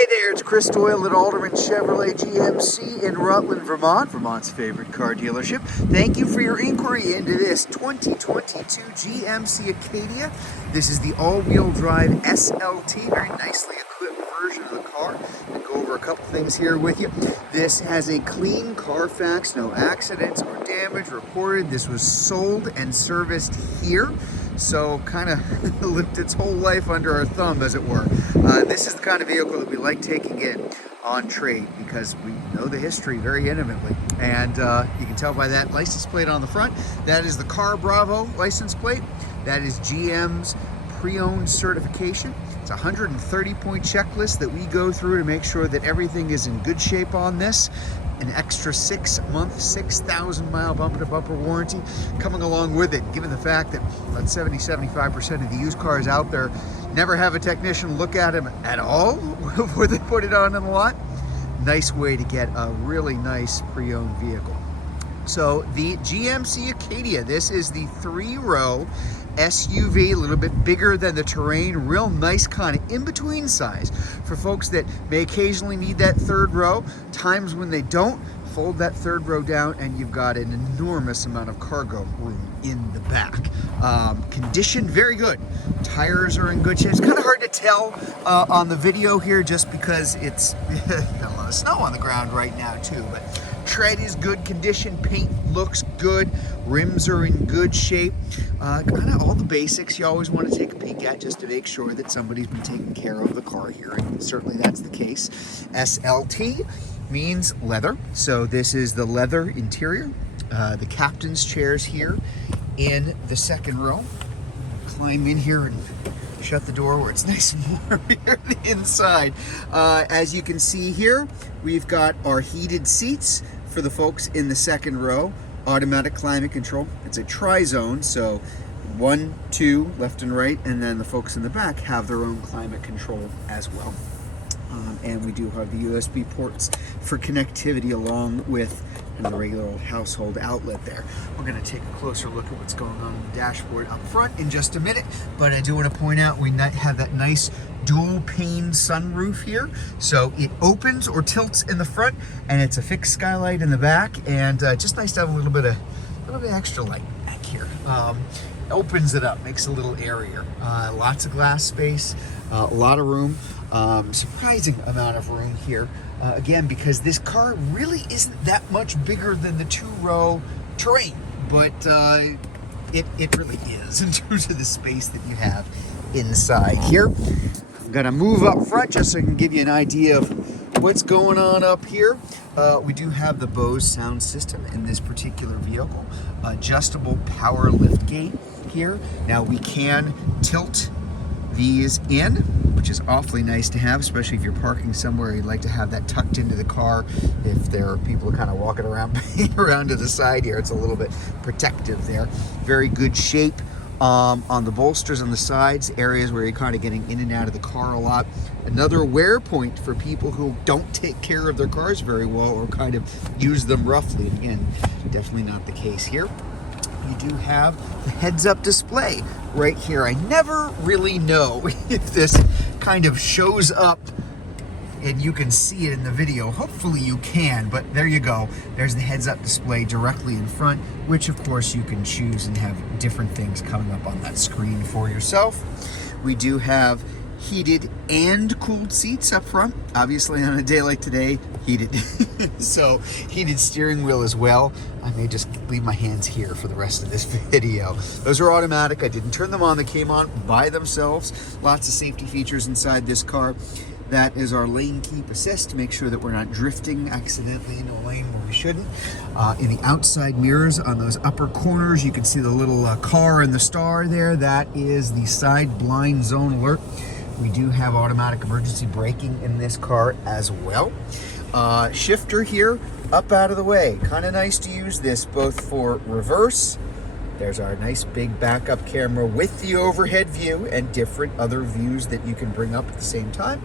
Hey there, it's Chris Doyle at Alderman Chevrolet GMC in Rutland, Vermont, Vermont's favorite car dealership. Thank you for your inquiry into this 2022 GMC Acadia. This is the all-wheel drive SLT, very nicely equipped version of the car. I'll go over a couple things here with you. This has a clean Carfax, no accidents or damage reported. This was sold and serviced here. So kind of lived its whole life under our thumb, as it were. This is the kind of vehicle that we like taking in on trade because we know the history very intimately. And you can tell by that license plate on the front. That is the Car Bravo license plate. That is GM's pre-owned certification. It's a 130-point checklist that we go through to make sure that everything is in good shape on this. An extra 6-month, 6,000-mile bumper-to-bumper warranty coming along with it, given the fact that about 70-75% of the used cars out there never have a technician look at them at all before they put it on in the lot. Nice way to get a really nice pre-owned vehicle. So the GMC Acadia, this is the 3-row SUV, a little bit bigger than the Terrain, real nice kind of in-between size for folks that may occasionally need that third row. Times when they don't, fold that third row down and you've got an enormous amount of cargo room in the back. Condition very good. Tires are in good shape. It's kind of hard to tell on the video here just because it's got a lot of snow on the ground right now too, but tread is good condition, paint looks good, rims are in good shape. Kind of all the basics you always want to take a peek at just to make sure that somebody's been taking care of the car here, and certainly that's the case. SLT means leather, so this is the leather interior. The captain's chairs here in the second row. Climb in here and shut the door where it's nice and warm here on the inside. As you can see here, we've got our heated seats for the folks in the second row. Automatic climate control. It's a tri-zone, so 1, 2, left and right, and then the folks in the back have their own climate control as well. And we do have the USB ports for connectivity along with the regular old household outlet there. We're going to take a closer look at what's going on the dashboard up front in just a minute, but I do want to point out we have that nice dual pane sunroof here, so it opens or tilts in the front, and it's a fixed skylight in the back, and just nice to have a little bit of extra light back here. Opens it up, makes it a little airier. Lots of glass space, a lot of room, surprising amount of room here. Again, because this car really isn't that much bigger than the 2-row Terrain, but it really is in terms of the space that you have inside here. I'm gonna move up front just so I can give you an idea of what's going on up here. We do have the Bose sound system in this particular vehicle. Adjustable power lift gate here. Now we can tilt these in, which is awfully nice to have, especially if you're parking somewhere. You'd like to have that tucked into the car. If there are people kind of walking around around to the side here, it's a little bit protective there. Very good shape on the bolsters on the sides, areas where you're kind of getting in and out of the car a lot. Another wear point for people who don't take care of their cars very well or kind of use them roughly. Again, definitely not the case here. You do have the heads-up display right here. I never really know if this kind of shows up and you can see it in the video. Hopefully you can, but there you go. There's the heads-up display directly in front, which of course you can choose and have different things coming up on that screen for yourself. We do have heated and cooled seats up front. Obviously on a day like today, heated. So heated steering wheel as well. I may just leave my hands here for the rest of this video. Those are automatic. I didn't turn them on. They came on by themselves. Lots of safety features inside this car. That is our lane keep assist to make sure that we're not drifting accidentally into a lane where we shouldn't. In the outside mirrors on those upper corners, you can see the little car and the star there. That is the side blind zone alert. We do have automatic emergency braking in this car as well. Shifter here, up out of the way. Kind of nice to use this both for reverse. There's our nice big backup camera with the overhead view and different other views that you can bring up at the same time.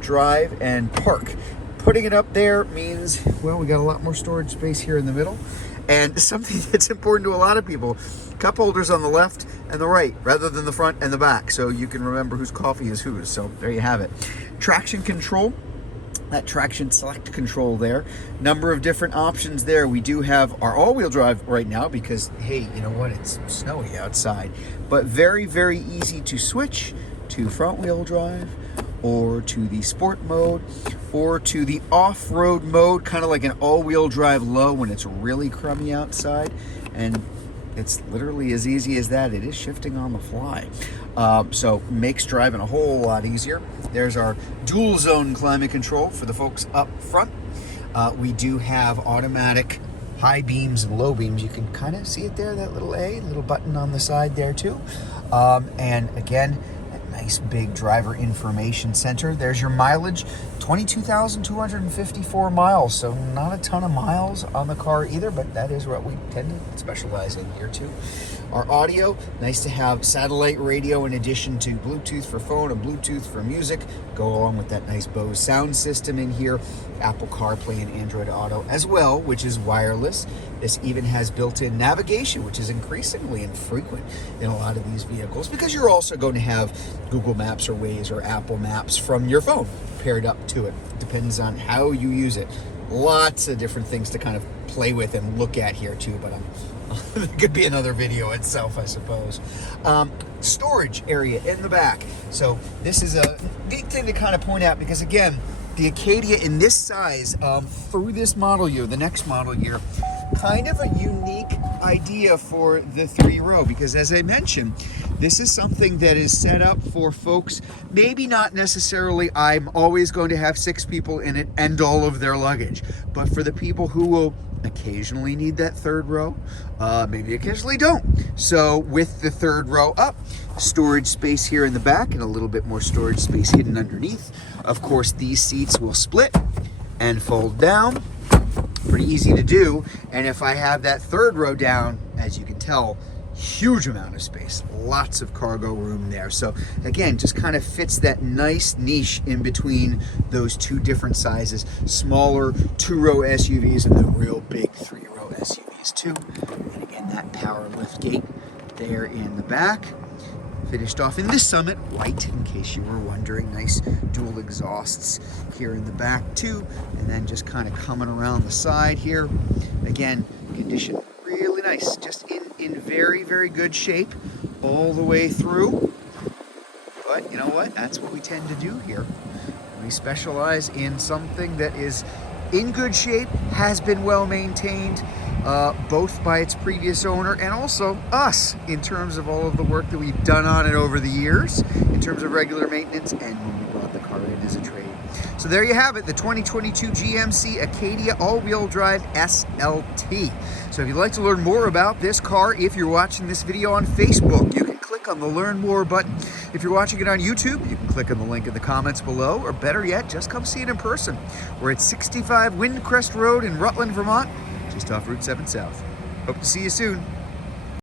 Drive and park. Putting it up there means, well, we got a lot more storage space here in the middle. And something that's important to a lot of people, cup holders on the left and the right rather than the front and the back, so you can remember whose coffee is whose. So there you have it. traction control, that traction select control there. Number of different options there. We do have our all-wheel drive right now because, hey, you know what, it's snowy outside. But very, very easy to switch to front-wheel drive, or to the sport mode, or to the off-road mode, kind of like an all-wheel drive low when it's really crummy outside. And it's literally as easy as that. It is shifting on the fly. So makes driving a whole lot easier. There's our dual zone climate control for the folks up front. We do have automatic high beams and low beams. You can kind of see it there, that little little button on the side there too. And again, nice big driver information center. There's your mileage, 22,254 miles. So not a ton of miles on the car either, but that is what we tend to specialize in here too. Our audio, nice to have satellite radio in addition to Bluetooth for phone and Bluetooth for music. Go along with that nice Bose sound system in here. Apple CarPlay and Android Auto as well, which is wireless. This even has built-in navigation, which is increasingly infrequent in a lot of these vehicles because you're also going to have Google Maps or Waze or Apple Maps from your phone paired up to it. Depends on how you use it. Lots of different things to kind of play with and look at here too, but it could be another video itself, I suppose. Storage area in the back. So this is a neat thing to kind of point out because, again, the Acadia in this size through this model year, the next model year, kind of a unique idea for the 3-row because, as I mentioned, this is something that is set up for folks, maybe not necessarily I'm always going to have 6 people in it and all of their luggage, but for the people who will occasionally need that 3rd row, maybe occasionally don't. So with the 3rd row up, storage space here in the back and a little bit more storage space hidden underneath. Of course, these seats will split and fold down. Pretty easy to do. And if I have that 3rd row down, as you can tell, huge amount of space, lots of cargo room there. So again, just kind of fits that nice niche in between those two different sizes, smaller 2-row SUVs and the real big 3-row SUVs too. And again, that power lift gate there in the back. Finished off in this Summit white, in case you were wondering. Nice dual exhausts here in the back too. And then just kind of coming around the side here. Again, condition really nice, just in very, very good shape all the way through. But you know what? That's what we tend to do here. We specialize in something that is in good shape, has been well maintained, both by its previous owner and also us in terms of all of the work that we've done on it over the years in terms of regular maintenance and when we brought the car in as a trade. So there you have it, the 2022 GMC Acadia all-wheel drive SLT. So if you'd like to learn more about this car, if you're watching this video on Facebook, you can click on the Learn More button. If you're watching it on YouTube, you can click on the link in the comments below, or better yet, just come see it in person. We're at 65 Windcrest Road in Rutland, Vermont, just off Route 7 South. Hope to see you soon.